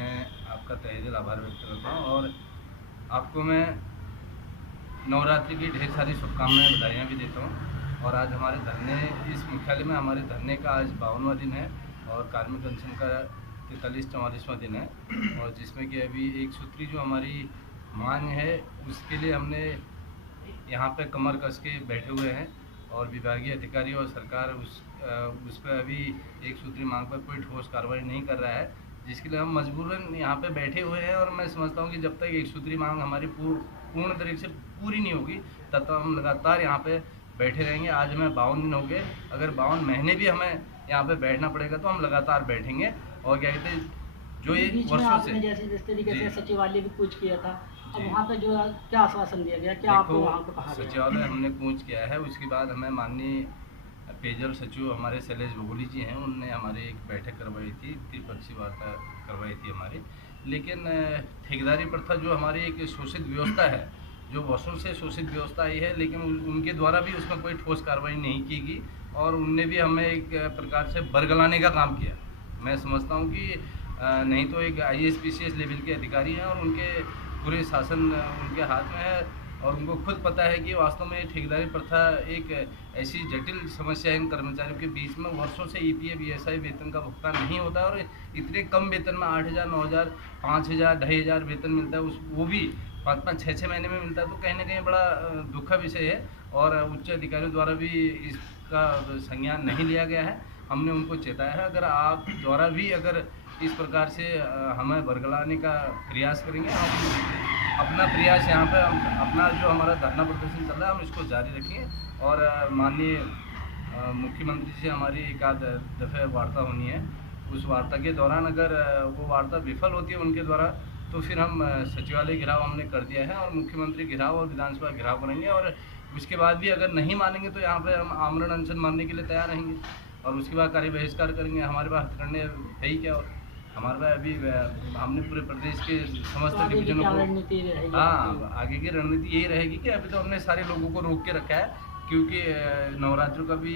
मैं आपका तहे दिल आभार व्यक्त करता हूँ और आपको मैं नवरात्रि की ढेर सारी शुभकामनाएं बधाइयाँ भी देता हूँ। और आज हमारे धरने इस मुख्यालय में हमारे धरने का आज 52वां दिन है और कार्मिक अनशन का 43-44वां दिन है। और जिसमें कि अभी एक सूत्री जो हमारी मांग है उसके लिए हमने यहाँ पे कमर कस के बैठे हुए हैं और विभागीय अधिकारी और सरकार उस पर अभी एक सूत्री मांग पर कोई ठोस कार्रवाई नहीं कर रहा है, जिसके लिए हम मजबूरन यहाँ पे बैठे हुए हैं। और मैं समझता हूँ कि जब तक एक सूत्री मांग हमारी पूर्ण तरीके से पूरी नहीं होगी तब तक हम लगातार यहाँ पे बैठे रहेंगे। आज हमें 52 दिन हो गए, अगर 52 महीने भी हमें यहाँ पे बैठना पड़ेगा तो हम लगातार बैठेंगे। और क्या कहते हैं, जो ये वर्षों से जैसे जिस तरीके से सचिवालय भी कूच किया था, अब वहाँ पे जो क्या आश्वासन दिया गया, क्या आपको वहाँ पे कहा गया? सचिवालय हमने कूच किया है, उसके बाद हमें माननीय पेयजल सचिव हमारे शैलेश बगोली जी हैं, उनने हमारी एक बैठक करवाई थी, त्रिपक्षीय वार्ता करवाई थी हमारी। लेकिन ठेकेदारी प्रथा जो हमारी एक शोषित व्यवस्था है, जो वर्षों से शोषित व्यवस्था आई है, लेकिन उनके द्वारा भी उसमें कोई ठोस कार्रवाई नहीं की गई और उनने भी हमें एक प्रकार से बरगलाने का काम किया। मैं समझता हूँ कि नहीं तो एक IAS PCS लेवल के अधिकारी हैं और उनके पूरे शासन उनके हाथ में है और उनको खुद पता है कि वास्तव में ठेकेदारी प्रथा एक ऐसी जटिल समस्या है इन कर्मचारियों के बीच में। वर्षों से EPF ESI वेतन का भुगतान नहीं होता और इतने कम वेतन में 8,000 9,000 5,000 2,500 वेतन मिलता है, वो भी 5-5 6-6 महीने में मिलता है। तो कहीं ना कहीं बड़ा दुख का विषय है और उच्च अधिकारियों द्वारा भी इसका संज्ञान नहीं लिया गया है। हमने उनको चेताया है, अगर आप द्वारा भी अगर इस प्रकार से हमें बरगलाने का प्रयास करेंगे, हम अपना प्रयास यहाँ पे अपना जो हमारा धरना प्रदर्शन चल रहा है हम इसको जारी रखेंगे। और माननीय मुख्यमंत्री से हमारी एक आध दफ़े वार्ता होनी है, उस वार्ता के दौरान अगर वो वार्ता विफल होती है उनके द्वारा तो फिर हम सचिवालय घेराव हमने कर दिया है और मुख्यमंत्री घेराव और विधानसभा घेराव करेंगे। और उसके बाद भी अगर नहीं मानेंगे तो यहाँ पे हम आमरण अनशन मानने के लिए तैयार रहेंगे और उसके बाद कार्य बहिष्कार करेंगे। हमारे पास करने है ही क्या, और हमारे पास अभी हमने पूरे प्रदेश के समस्त डिवीजनों को, हाँ आगे की रणनीति यही रहेगी कि अभी तो हमने सारे लोगों को रोक के रखा है क्योंकि नवरात्रि का भी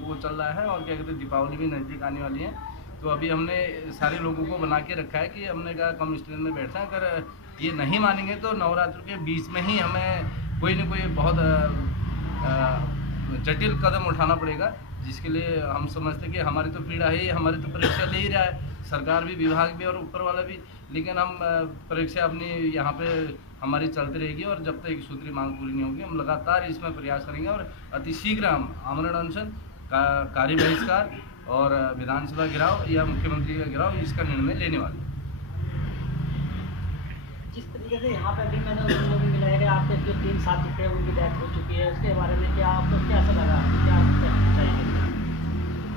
वो चल रहा है और क्या कहते हैं दीपावली भी नज़दीक आने वाली है। तो अभी हमने सारे लोगों को बना के रखा है कि हमने कहा कम स्टैंड में बैठना है, अगर ये नहीं मानेंगे तो नवरात्रि के बीच में ही हमें कोई ना कोई बहुत जटिल कदम उठाना पड़ेगा, जिसके लिए हम समझते कि हमारी तो पीड़ा है, हमारी तो परीक्षा ले ही रहा है सरकार भी, विभाग भी और ऊपर वाला भी, लेकिन हम परीक्षा अपनी यहाँ पे हमारी चलती रहेगी और जब तक एक सूत्री मांग पूरी नहीं होगी हम लगातार इसमें प्रयास करेंगे और अतिशीघ्र हम आमरण अनशन का कार्य बहिष्कार और विधानसभा घेराव या मुख्यमंत्री का घेराव इसका निर्णय लेने वाले। जिस तरीके से यहाँ पे अभी मैंने उसमें भी मिला है कि आपके जो 3 साथी थे उनकी डेथ हो चुकी है, उसके बारे में क्या आपको कैसा लगा, क्या चाहिए?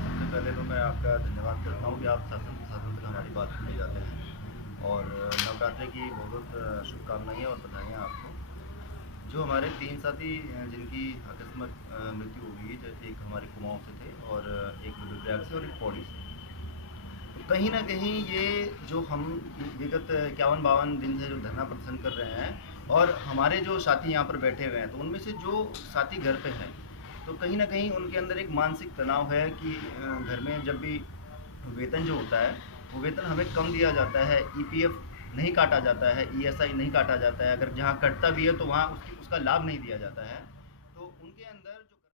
सबसे पहले तो मैं आपका धन्यवाद करता हूँ कि आप शासन तक हमारी बात सुनने जाते हैं और नवरात्रि की बहुत शुभकामनाएँ और बधाइयाँ आपको। जो हमारे 3 साथी जिनकी आकस्मिक मृत्यु हो गई, जैसे एक हमारे कुमाऊँ से थे और एक रुद्रप्रयाग से और एक पौड़ी से, तो कहीं ना कहीं ये जो हम विगत 51-52 दिन से जो धरना प्रदर्शन कर रहे हैं और हमारे जो साथी यहाँ पर बैठे हुए हैं, तो उनमें से जो साथी घर पे हैं तो कहीं ना कहीं उनके अंदर एक मानसिक तनाव है कि घर में जब भी वेतन जो होता है वो वेतन हमें कम दिया जाता है, EPF नहीं काटा जाता है, ESI नहीं काटा जाता है, अगर जहाँ कटता भी है तो वहाँ उसका लाभ नहीं दिया जाता है। तो उनके अंदर जो